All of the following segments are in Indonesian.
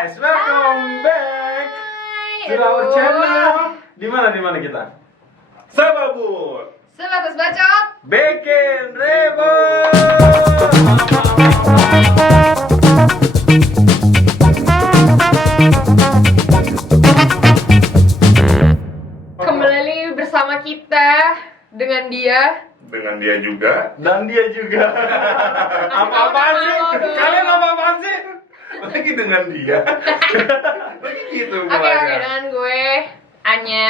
guys, welcome back to our channel. Di mana kita? Sababut. Sebatas bacot. Bikin ribut. Kembali bersama kita dengan dia. Dengan dia juga. Dan dia juga. Apa-apaan sih? Kalian apa-apaan sih? Lagi dengan dia. Lagi gitu Oke, dengan gue Anya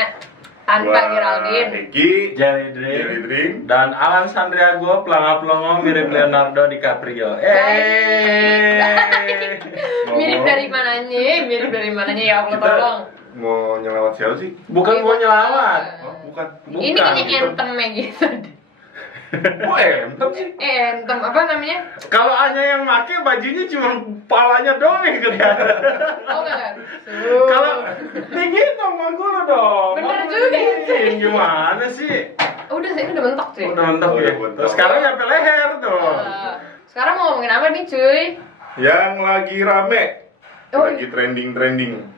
tanpa Geraldine. Eki. Jerry Jerry Dream Dream. dan Alan Sandriago pelongo mirip Leonardo DiCaprio. Mirip dari mananya? Mirip dari mananya ya Allah Kita tolong. mau nyelawat siapa sih? Bukan mau nyelawat. Oh, bukan. Ini kayaknya anthem gitu. Oh, entem sih. Anthem apa namanya? Kalau Anya yang make bajunya cuma palanya doang yang kelihatan. Oh enggak. Kalau tinggi dong manggul dong. Bener juga itu. Gimana sih? Udah sih, ini udah mentok sih. Udah mentok Oh, ya. udah mentok. Terus sekarang nyampe leher tuh. Sekarang mau ngomongin apa nih cuy? Yang lagi rame. Oh, Lagi trending.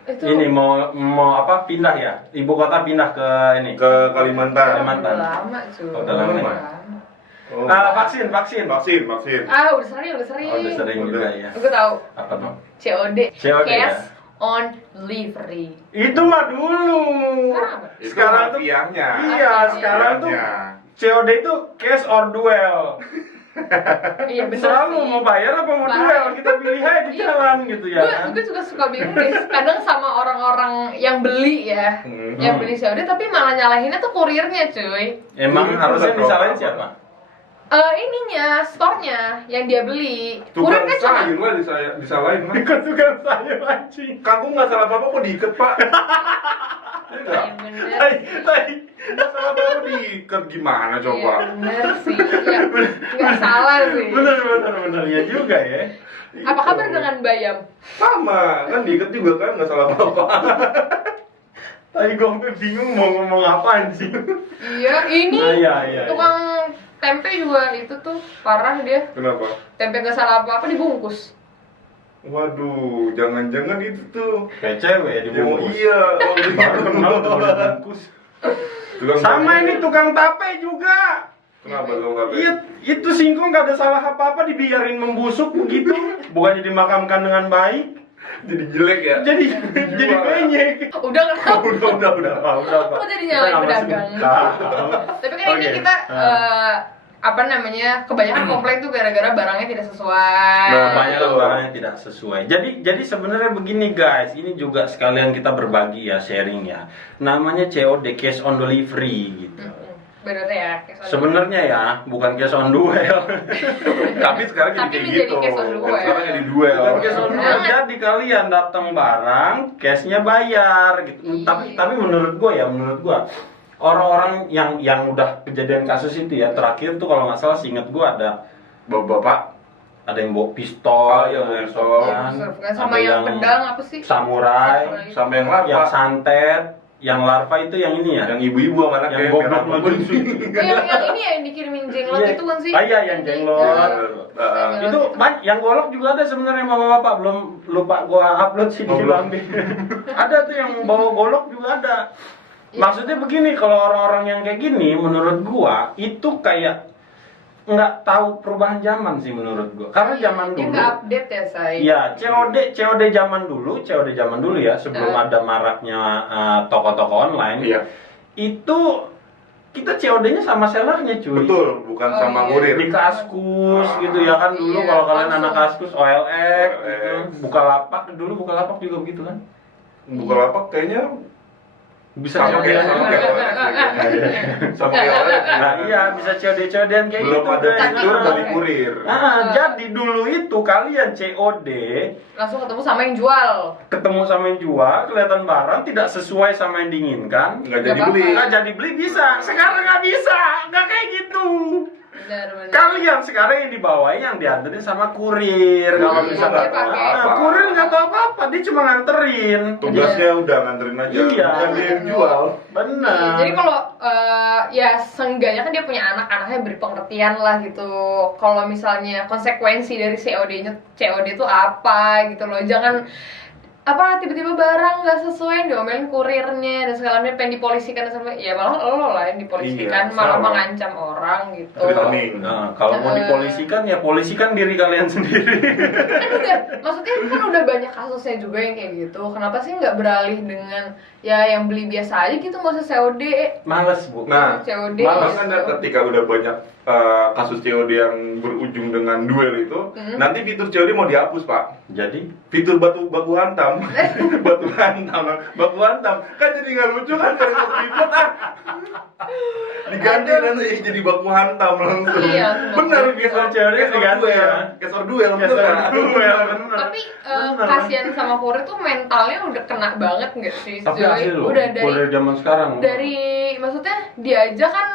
Itu Ini mau apa pindah ya? Ibu kota pindah ke ini. Ke Kalimantan. Kalimantan. Udah lama cuy. Oh, udah lama ya? Oh, Vaksin. vaksin. Udah sering. Oh, udah sering juga ya. Gue tahu. Apa tuh? COD. COD ya? Cash on delivery. Itu mah dulu. Itu Sekarang tuh mafianya. iya, sekarang tuh COD itu cash or duel. Iya bener Selalu sih. mau bayar apa mau duel, kita pilih aja di Iya. jalan gitu ya kan. Gue juga suka bingung deh. Kadang sama orang-orang yang beli ya, yang beli COD tapi malah nyalahinnya tuh kurirnya cuy. Emang Itu harusnya betul. disalahin siapa? Ininya, store-nya yang dia beli. Tukang Kurirnya cuma sayur lah disalahin lah. Ikut tukang sayur anjing. Kangkung nggak salah apa-apa kok diikat, Pak. Enggak. Iya, bener. Tai. Nggak salah apa-apa diikat gimana coba? Iya bener sih. Ya, nggak salah sih. Bener ya juga ya. Apa kabar dengan Bayam? Sama, kan diikat juga kan nggak salah apa-apa. Tadi gue sampai bingung mau ngomong apa anjing. Iya, ini Iya. tukang tempe juga itu tuh parah dia. Kenapa? Tempe nggak salah apa-apa dibungkus. Waduh, jangan-jangan itu tuh. Kayak cewek dibungkus. Iya, Baru kenal tuh dibungkus. Sama ini tukang tape juga. Kenapa dong nggak? Iya, itu singkong nggak ada salah apa-apa dibiarin membusuk begitu, bukannya dimakamkan dengan baik. Jadi jelek ya? Jadi penyek. Udah kenapa? Udah. Kok jadi nyalain pedagang? Tapi kan ini Oke. kita apa namanya, kebanyakan komplain tuh gara-gara barangnya tidak sesuai. Nah, banyak barangnya tidak sesuai. Jadi sebenarnya begini guys, ini juga sekalian kita berbagi ya, sharing ya. Namanya COD, cash on delivery gitu. Bener ya. Cash on Sebenarnya ya, bukan cash on duel. Tapi sekarang jadi Tapi kayak menjadi gitu. cash on duel. Sekarang jadi duel. Bukan cash on duel. Jangan. Jadi kalian datang barang, cashnya bayar gitu. Iya. Tapi menurut gua orang-orang yang udah kejadian kasus itu ya, terakhir tuh kalau nggak salah seingat gua ada Bapak, yang bawa pistol, iya, bawa pistol. Kan sama ada yang pedang apa sih? samurai, sama yang larva, yang santet, yang larva itu yang ini ya, yang ibu-ibu sama anaknya yang goblok merah lagi. yang ini ya yang dikirimin jenglot itu kan sih? Iya, yang jenglot. Itu yang golok juga ada sebenarnya bapak-bapak, belum lupa gua upload sih di Bambi. Ada tuh yang bawa golok juga ada. Maksudnya begini, kalau orang-orang yang kayak gini, menurut gua itu kayak nggak tahu perubahan zaman sih menurut gua. Karena zaman Dia dulu, nggak update ya say. iya COD zaman dulu ya sebelum ada maraknya toko-toko online. Iya. Itu kita COD-nya sama sellernya cuy. Betul, bukan Oh, sama iya. kurir. Di Kaskus gitu ya kan dulu, Iya, kalau kalian langsung. anak Kaskus OLX gitu. OLX. Bukalapak juga begitu kan. Bukalapak kayaknya Bisa sama COD-an kayak juga. sama kayak Nah, iya bisa COD-COD-an kayak belum gitu ada guys. fitur dari kurir. Jadi dulu itu kalian COD Langsung ketemu sama yang jual. ketemu sama yang jual, kelihatan barang tidak sesuai sama yang diinginkan, Nggak Nggak jadi beli. apa-apa. nggak jadi beli bisa. Sekarang nggak bisa, nggak kayak gitu. Benar. Kalian sekarang yang dibawain yang dianterin sama kurir. Kalau Kurir misalnya nggak tahu apa-apa. kurir nggak tahu apa-apa, dia cuma nganterin. Tugasnya udah nganterin aja. Iya. Bukan dia yang jual. Benar. Jadi kalau ya seenggaknya kan dia punya anak-anaknya beri pengertian lah gitu. Kalau misalnya konsekuensi dari COD-nya, COD itu apa gitu loh. Jangan apa tiba-tiba barang nggak sesuai diomelin kurirnya dan segala macam, pengen dipolisikan dan sampai ya malah lo lah yang dipolisikan, Iya, malah sama. mengancam orang gitu. Returning. Nah, kalau mau dipolisikan ya polisikan diri kalian sendiri. Kan udah, maksudnya kan udah banyak kasusnya juga yang kayak gitu. Kenapa sih nggak beralih dengan ya yang beli biasa aja gitu, nggak usah COD. Males, Bu. Nah, COD malah gitu. kan ketika udah banyak kasus COD yang berujung dengan duel itu, nanti fitur COD mau dihapus, Pak. Jadi Fitur baku hantam, baku hantam, kan jadi nggak lucu kan kalau itu ribet diganti nanti jadi baku hantam langsung. Iya, benar, fitur COD diganti ya. Kesor duel, Kesor bener kan? duel, bener. Tapi Bener. kasihan sama kurir tuh mentalnya udah kena banget nggak sih? Tapi Joy? asli loh, Udah dari kurir zaman sekarang. dari maksudnya dia aja kan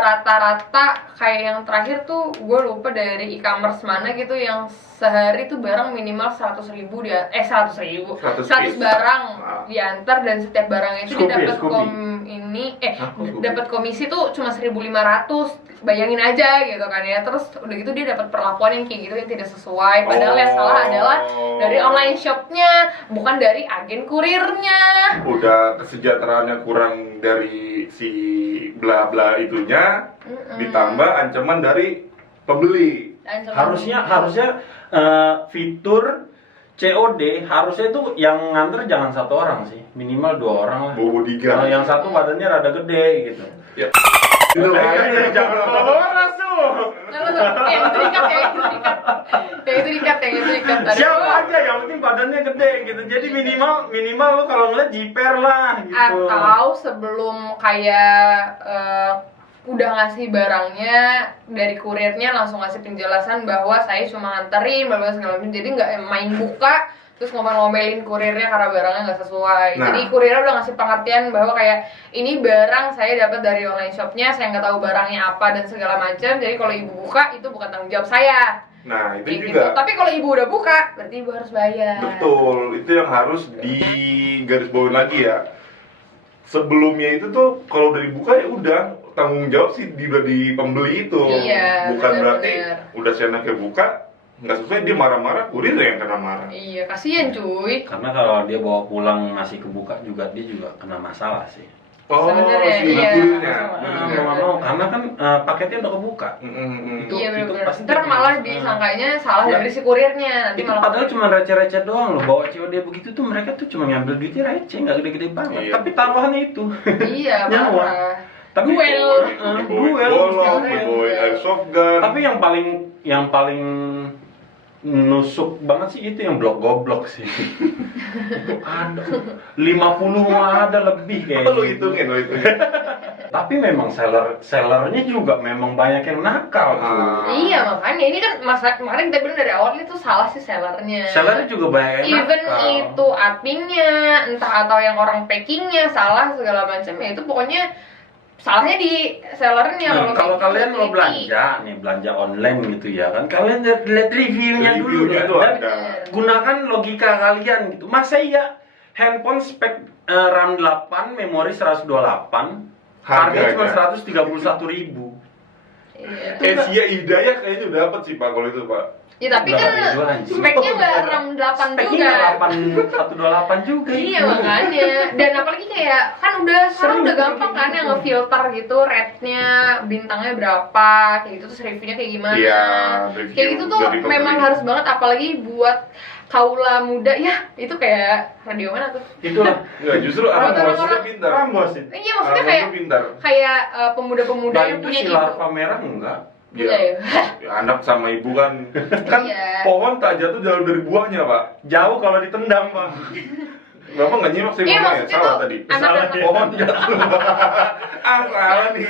rata-rata kayak yang terakhir tuh gue lupa dari e-commerce mana gitu yang sehari tuh barang minimal 100.000 dia 100.000 100 100 piece. barang Wow. diantar dan setiap barang itu Scoopy, dia dapat Scoopy. Scoopy. dapat komisi tuh cuma 1.500, bayangin aja gitu kan ya. Terus udah gitu dia dapat perlakuan yang kayak gitu yang tidak sesuai, padahal yang salah adalah dari online shopnya, bukan dari agen kurirnya. Udah kesejahteraannya kurang dari si bla bla itunya, ditambah ancaman dari pembeli. Harusnya fitur COD harusnya itu yang nganter jangan satu orang sih, minimal 2 orang lah. Bobo Kalau diga. yang satu badannya rada gede gitu. Ya. Itu makanya Jangan bawa tuh. Yang itu dikat, yang itu dikat. Aduh. Siapa aja yang penting badannya gede gitu. Jadi minimal lu kalau ngeliat jiper lah gitu. Atau sebelum kayak udah ngasih barangnya dari kurirnya langsung ngasih penjelasan bahwa saya cuma nganterin bahwa segala macam, jadi nggak main buka terus ngomel-ngomelin kurirnya karena barangnya nggak sesuai. Nah. Jadi kurirnya udah ngasih pengertian bahwa kayak ini barang saya dapat dari online shopnya, saya nggak tahu barangnya apa dan segala macam, jadi kalau ibu buka itu bukan tanggung jawab saya. Nah, itu Kayak juga. gitu. Tapi kalau ibu udah buka berarti ibu harus bayar. Betul, itu yang harus digarisbawahi lagi ya. Sebelumnya itu tuh kalau udah dibuka ya udah tanggung jawab sih di pembeli itu. Iya, Bukan berarti benar-benar. udah seenaknya buka nggak sesuai dia marah-marah, kurir yang kena marah. Iya, kasihan cuy. Karena kalau dia bawa pulang masih kebuka juga dia juga kena masalah sih. Oh, Sebenarnya, si iya. kurirnya. Mau mau karena kan paketnya udah kebuka. Itu Iya itu benar-benar. pasti Ntar jadi malah masalah. disangkanya salah Ya. dari si kurirnya. Nanti Itu malah padahal cuma receh-receh doang loh, bawa COD begitu tuh mereka tuh cuma ngambil duitnya receh, nggak gede-gede banget. Iya. Tapi taruhannya itu. iya Nyawa. parah. Tapi Duel. duel. bolong, dibawain airsoft gun. Tapi yang paling nusuk banget sih itu yang blok goblok sih. Itu ada 50 mah ada lebih kayaknya. Lu hitungin. Tapi memang sellernya juga memang banyak yang nakal tuh. Iya makanya ini kan kemarin kita bilang dari awal itu salah sih sellernya. Sellernya juga banyak yang Even nakal. itu adminnya, entah atau yang orang packingnya salah segala macam ya itu pokoknya salahnya di sellernya. Nah, kalau kalian mau packing. belanja online gitu ya kan, kalian lihat reviewnya dulu Reviewnya kan. tuh Dan ada. gunakan logika kalian gitu. Masa iya handphone spek RAM 8, memori 128, harganya cuma 131.000. Iya. Asia Hidayah kayaknya udah dapat sih Pak kalau itu Pak. Ya tapi Udah kan pakai jual, anjing. speknya nggak RAM 8 Speknya juga. 128 juga. Iya itu. makanya, dan apalagi kayak kan udah sekarang Sering udah tuh gampang kan yang ngefilter gitu rate-nya, bintangnya berapa, kayak gitu terus reviewnya kayak gimana. Iya, review Kayak gitu tuh dari pembeli. memang harus banget apalagi buat kaula muda ya, itu kayak radio mana tuh? Itulah. Enggak, justru Buat Rambos orang-orang- pintar. Rambos itu. Iya maksudnya Rambos kayak tuh pintar. pemuda-pemuda Nah, yang itu punya si ibu. larva merah enggak? Iya ya. Ya, anak sama ibu kan Iya. pohon tak jatuh jauh dari buahnya Pak. Jauh kalau ditendang, Pak. Bapak nggak nyimak sih Iya ngomongnya, maksudnya salah tuh tadi. anak-anak Pohon jatuh. Salah nih.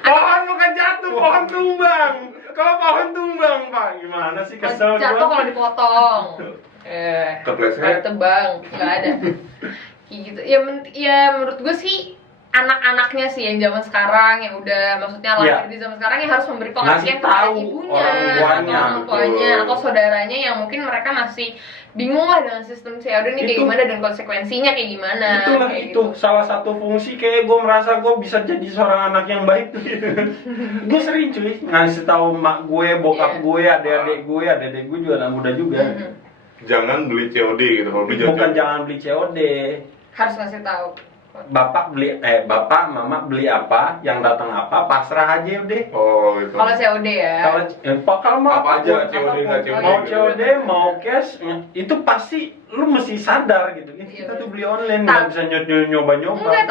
Pohon bukan jatuh, pohon tumbang. Kalau pohon tumbang, Pak, gimana sih kesel jatuh gua. kalau dipotong. Kepleset. Ada tebang, nggak ada. Kayak gitu. Ya menurut gue sih anak-anaknya sih yang zaman sekarang yang udah maksudnya lahir Iya. di zaman sekarang yang harus memberi pengertian Ngasih kepada tahu ibunya orang atau tuanya, orang tuanya betul. atau saudaranya yang mungkin mereka masih bingung lah dengan sistem COD ini kayak Itu. gimana dan konsekuensinya kayak gimana. Itulah kayak itu gitu. salah satu fungsi kayak gue merasa gue bisa jadi seorang anak yang baik tuh. Gue sering cuy ngasih tahu mak gue, bokap Iya. gue, adik-adik gue juga anak muda juga. Mhm. jangan beli COD gitu. Kalau beli Bukan jangan beli COD. Harus ngasih tahu. Bapak mama beli apa, yang datang apa, pasrah aja udah. Oh gitu. Kalau COD ya. Kalau mau Apa aja, apapun, COD nggak COD. mau gitu. COD mau cash, itu pasti lu mesti sadar gitu. Kita tuh beli online nggak bisa nyoba-nyoba. Enggak,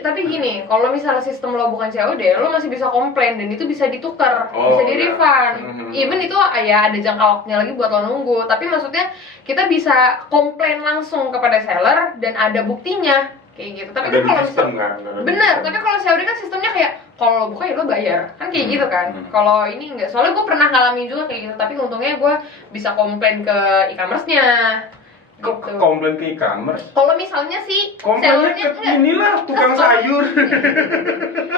tapi gini, kalau misalnya sistem lo bukan COD, lo masih bisa komplain dan itu bisa ditukar, Oh, bisa di iya. refund. Even itu ya ada jangka waktunya lagi buat lo nunggu, tapi maksudnya kita bisa komplain langsung kepada seller dan ada buktinya kayak gitu. Tapi Ada kan di kalau sistem misal- kan. Ada di bener, sistem. tapi kalau COD kan sistemnya kayak kalau lo buka ya lo bayar, kan kayak gitu kan. Kalau ini enggak, soalnya gue pernah ngalamin juga kayak gitu, tapi untungnya gue bisa komplain ke e-commerce-nya. Kok Gitu. komplain ke e-commerce? Kalau misalnya sih Komplainnya sellernya ke inilah tukang sayur.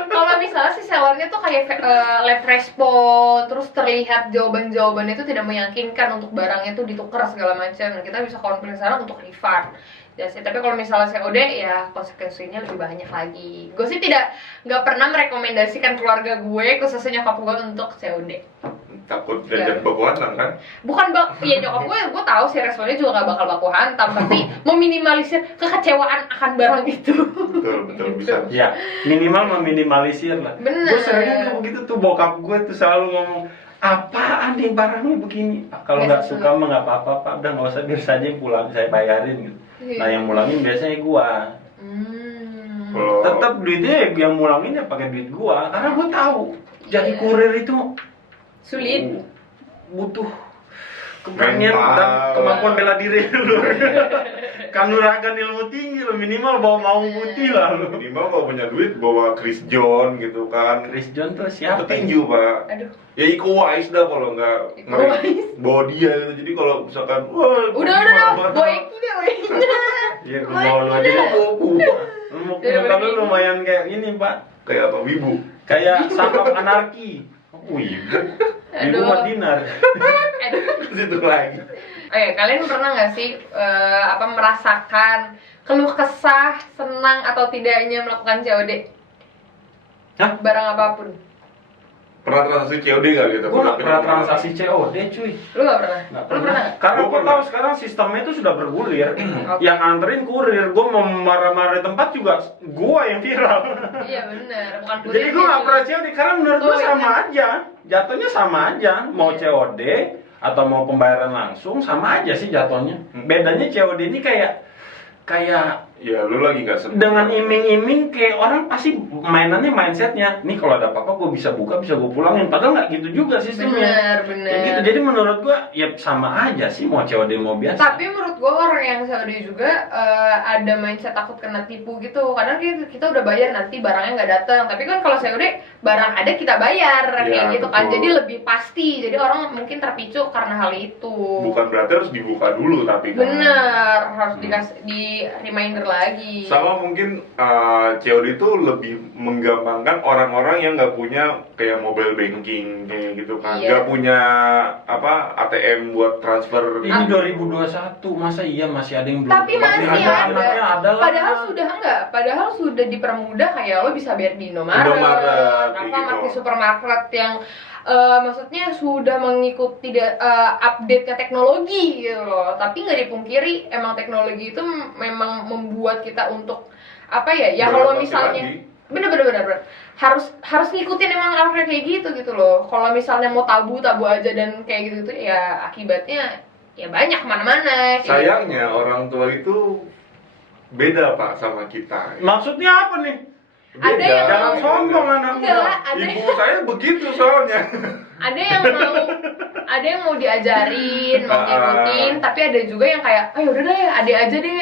kalau misalnya si sellernya tuh kayak late respon, terus terlihat jawaban-jawaban itu tidak meyakinkan untuk barangnya tuh ditukar segala macam, nah, kita bisa komplain sana untuk refund. Ya sih, tapi kalau misalnya COD ya konsekuensinya lebih banyak lagi. Gue sih nggak pernah merekomendasikan keluarga gue, khususnya nyokap gue untuk COD. Takut jajan baku hantam kan? Bukan ya nyokap gue tahu sih responnya juga nggak bakal baku hantam, tapi meminimalisir kekecewaan akan barang itu. Betul bisa. Ya, minimal meminimalisir lah. Bener. Gue sering tuh begitu tuh, bokap gue tuh selalu ngomong, apaan nih barangnya begini? Kalau nggak Biasa suka mah nggak apa-apa, Pak. Udah nggak usah, biar saja yang pulang, saya bayarin gitu. Iya. Nah yang mulangin biasanya gua. Kalau Tetap duitnya yang mulangin ya pakai duit gua, karena gua tahu jadi Iya. kurir itu Sulit. butuh keberanian Mental. dan kemampuan bela diri lu. Kanuragan ilmu tinggi lo, minimal bawa mau putih lah lu. minimal kalau punya duit bawa Chris John gitu kan. Chris John tuh siapa? Petinju pak. Aduh. Ya Iko Uwais dah kalau nggak Iko Uwais. bawa dia gitu. Jadi kalau misalkan wah Udah, Boeki deh, Boeki. Iya, gua bawa lu aja mau buku. Muka lu lumayan kayak gini, Pak. kayak apa wibu. Kayak Sangkap Anarki. Oh, ibu. Ibu Aduh. mah dinar. Aduh. Situ lagi. Kalian pernah nggak sih merasakan keluh kesah, senang atau tidaknya melakukan COD? Hah? Barang apapun. Pernah transaksi COD nggak gitu? Gua nggak pernah transaksi COD, cuy. Lu nggak pernah? Nggak Lu pernah nggak? Karena Gua gua pernah. tahu sekarang sistemnya itu sudah bergulir. Oke. Yang anterin kurir, gua mau marah-marah di tempat juga gua yang viral. Iya benar, bukan Jadi gua nggak pernah COD karena menurut gua Tuh, sama iya. aja. Jatuhnya sama aja. Mau Iya. COD atau mau pembayaran langsung sama aja sih jatuhnya. Bedanya COD ini kayak Ya lu lagi nggak seneng. dengan iming-iming kayak orang pasti mainannya mindsetnya nih kalau ada apa-apa gue bisa buka bisa gue pulangin, padahal nggak gitu juga sistemnya. Benar. Kayak gitu. Jadi menurut gue ya sama aja sih mau COD mau biasa. Tapi menurut gue orang yang COD juga ada mindset takut kena tipu gitu. Kadang kita udah bayar nanti barangnya nggak datang. Tapi kan kalau COD barang ada kita bayar Iya, kayak gitu kan. betul. Jadi lebih pasti. Jadi orang mungkin terpicu karena hal itu. Bukan berarti harus dibuka dulu tapi kan. Bener, harus dikasih di reminder lagi. Sama mungkin COD itu lebih menggampangkan orang-orang yang nggak punya kayak mobile banking kayak gitu kan, Iya. nggak punya apa ATM buat transfer. Ini 2021 masa iya masih ada yang belum. Tapi masih anaknya ada lah. Padahal sudah dipermudah kayak lo bisa bayar di Indomaret, Indomaret, kayak Alfamart, gitu. di supermarket yang maksudnya sudah mengikuti update-nya teknologi gitu loh. Tapi nggak dipungkiri emang teknologi itu memang membuat kita untuk apa ya? Ya kalau Beradaptasi misalnya lagi. bener harus ngikutin emang alurnya kayak gitu loh. Kalau misalnya mau tabu aja dan kayak gitu ya akibatnya ya banyak kemana-mana. kayak Sayangnya orang tua itu beda pak sama kita. Maksudnya apa nih? Ada yang Jangan mau- sombong anak Enggak, muda. ada Ibu saya begitu soalnya. ada yang mau diajarin, mau ngikutin, tapi ada juga yang kayak, ayo udah deh, adek aja deh,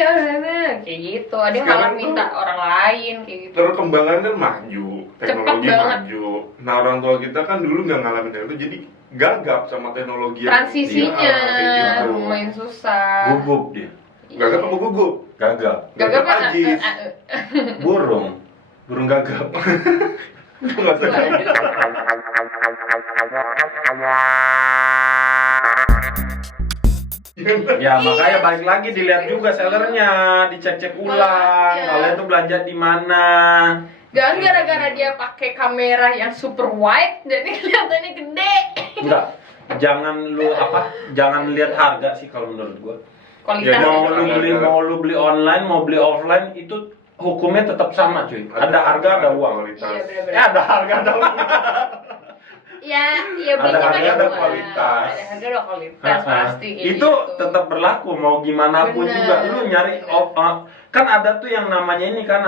kayak gitu. Ada yang malah Sekarang tuh minta orang lain kayak gitu. Perkembangan kan maju, teknologi Cepet banget. maju. Nah orang tua kita kan dulu nggak ngalamin itu, jadi gagap sama teknologi. yang- Transisinya Iya, kayak gitu. lumayan susah. Gugup dia. Gagap apa gugup? Gagap. Gagap kan? Ajis. Burung gagap. Nggak usah. Ya makanya balik lagi dilihat juga sellernya, dicek-cek ulang. Makanya. Kalian tuh belanja di mana? Jangan gara-gara dia pakai kamera yang super wide, jadi kelihatannya gede. Enggak. jangan lihat harga sih kalau menurut gua. Kualitas Ya, itu. Mau lu beli online, mau beli offline itu hukumnya tetap sama cuy. Ada harga, ada uang. kualitas. Iya benar-benar. Ada harga, ada uang. Ya Ada belinya harga, pakai ada uang. kualitas. Ada harga, ada kualitas pasti. kayak Itu gitu. tetap berlaku mau gimana pun Bener, juga lu nyari bener. kan ada tuh yang namanya ini kan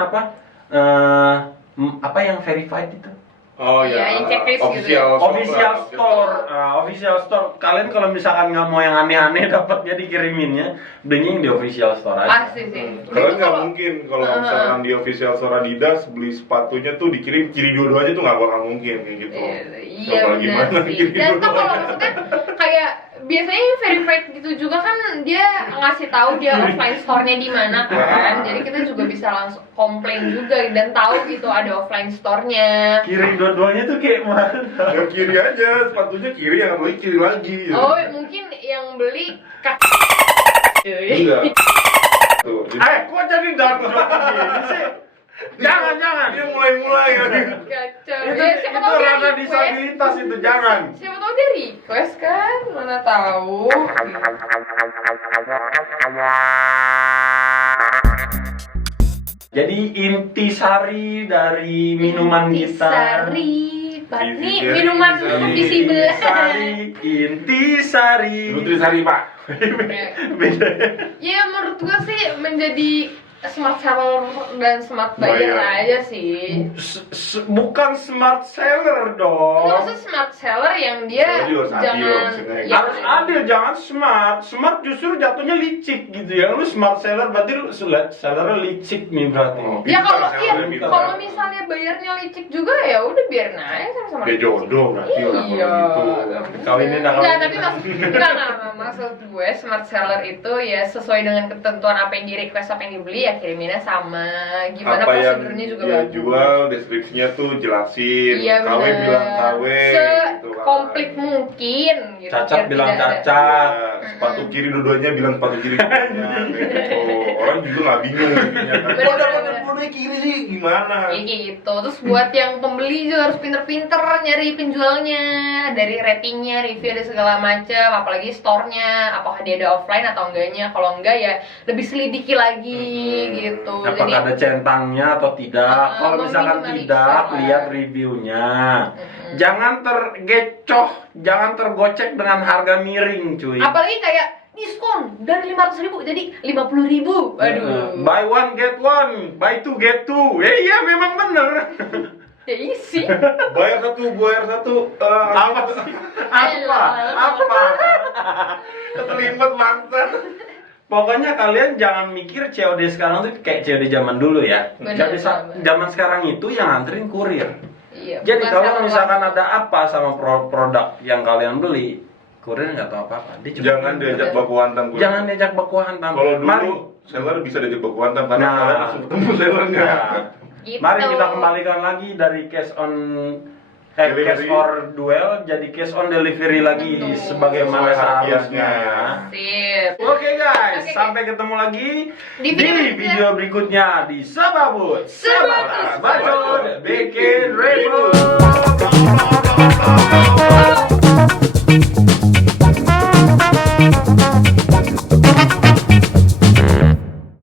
apa yang verified itu Oh Iya, ya, yang checklist gitu ya. official store. Official store kalian kalau misalkan nggak mau yang aneh-aneh dapatnya dikiriminnya belinya yang di official store aja. Pasti sih. Kalau Itu nggak mungkin kalau misalkan di official store Adidas beli sepatunya tuh dikirim kiri dua-duanya tuh nggak bakal mungkin kayak gitu. Iya Coba benar gimana sih. kiri Dan tuh dua-duanya. kalau maksudnya kayak biasanya yang verified gitu juga kan dia ngasih tahu dia offline store-nya di mana kan. Jadi kita juga bisa langsung komplain juga dan tahu gitu ada offline store-nya. Kiri dua-duanya tuh kayak mana? Ya kiri aja, sepatunya kiri, yang beli kiri lagi. Ya. Oh, mungkin yang beli Enggak. Tuh, Kok jadi dark joke gini sih? Jangan. dia mulai-mulai ya. Kacau. Itu Ya, siapa tahu dia rada request. disabilitas itu jangan. Siapa tahu dia request kan? Mana tahu. Jadi intisari dari minuman kita. Intisari. Pak, Intisari, nih minuman intisari. visible. Intisari. Nutrisari, Pak. Beda. Ya menurut gua sih menjadi smart seller dan smart buyer Buyer. aja sih. Bukan smart seller Ini dong. maksud smart seller yang dia Seller juga harus adil jangan maksudnya. ya, Harus adil, jangan smart. Smart justru jatuhnya licik gitu ya. Lu smart seller berarti lu sellernya licik nih berarti. Oh. ya kalau Pintar, iya, sellernya pintar. kalau misalnya bayarnya licik juga ya udah biarin aja sama-sama. Ya jodoh berarti orang Iya. kalau gitu. Kawinin dah, Enggak, kawinin. tapi maksud gue smart seller itu ya sesuai dengan ketentuan apa yang di request apa yang dibeli ya kiriminnya sama. Gimana Apa yang prosedurnya juga dia bagus. jual, deskripsinya tuh jelasin. Iya KW bener. bilang KW gitu kan. Sekomplit mungkin gitu. Cacat biar bilang tidak ada- cacat. Ya, sepatu kiri dua-duanya bilang sepatu kiri dua-duanya gitu. Orang juga nggak bingung intinya kan. Bener, Kok bener, dapat bener. sepuluh kiri sih gimana? Kayak gitu. Terus buat yang pembeli juga harus pinter-pinter nyari penjualnya, dari ratingnya, review ada segala macam, apalagi store-nya, apakah dia ada offline atau enggaknya. Kalau enggak ya lebih selidiki lagi gitu. Apakah ada centangnya atau tidak? Kalau misalkan meminimalisir tidak, lah. lihat reviewnya. Jangan tergecoh, jangan tergocek dengan harga miring, cuy. apalagi kayak diskon dari 500.000 jadi 50.000. Aduh. Buy one get one, buy two get two. Iya memang bener. Ya isi. Bayar satu. Apa sih? Apa? Keterlibat bangsat. Pokoknya kalian jangan mikir COD sekarang tuh kayak COD zaman dulu ya. Bener, COD bener. zaman sekarang itu yang nganterin kurir. Iya. Jadi bukan kalau seller misalkan langsung. ada apa sama produk yang kalian beli, kurir nggak tahu apa-apa. Dia cuma Jangan diajak baku hantam. Gue. Jangan diajak baku hantam. Kalau dulu Mari, seller bisa diajak baku hantam karena Nah. kalian langsung ketemu sellernya. Gitu. mari kita kembalikan lagi dari cash on Delivery. cash or duel jadi cash on delivery lagi Betul. sebagaimana Sesuai seharusnya. hadiahnya. Sip. Oke guys, Oke, sampai ketemu lagi Di video video berikutnya di Sababut. Sababut. Bacot bikin ribut. Oh.